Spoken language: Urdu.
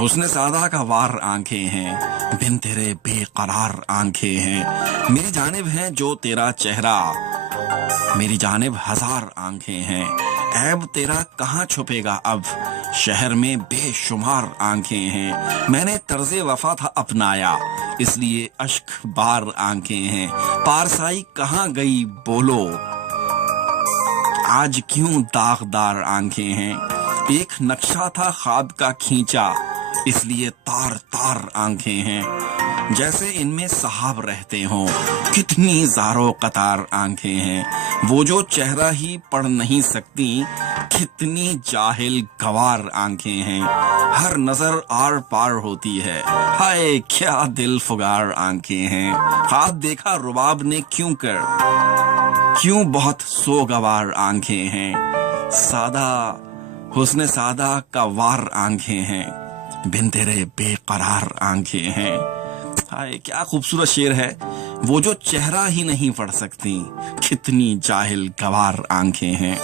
حسن سادہ کا وار آنکھیں ہیں، بن تیرے بے قرار آنکھیں ہیں، میری جانب ہے جو تیرا چہرہ، میری جانب ہزار آنکھیں ہیں، عیب تیرا کہاں چھپے گا اب، شہر میں بے شمار آنکھیں ہیں، میں نے طرز وفا تھا اپنایا اس لیے اشک بار آنکھیں ہیں، پارسائی کہاں گئی بولو، آج کیوں داغدار آنکھیں ہیں، ایک نقشہ تھا خواب کا کھینچا اس لیے تار تار آنکھیں ہیں، جیسے ان میں صحاب رہتے ہوں، کتنی زارو قطار آنکھیں ہیں، وہ جو چہرہ ہی پڑھ نہیں سکتی کتنی جاہل گوار آنکھیں ہیں، ہر نظر آر پار ہوتی ہے، ہائے کیا دل فگار آنکھیں ہیں، خواب دیکھا رباب نے کیوں بہت سوگوار آنکھیں ہیں، سادہ حسن سادہ کا وار آنکھیں ہیں، بن تیرے بے قرار آنکھیں ہیں۔ ہائے کیا خوبصورت شعر ہے، وہ جو چہرہ ہی نہیں پڑھ سکتی کتنی جاہل گوار آنکھیں ہیں۔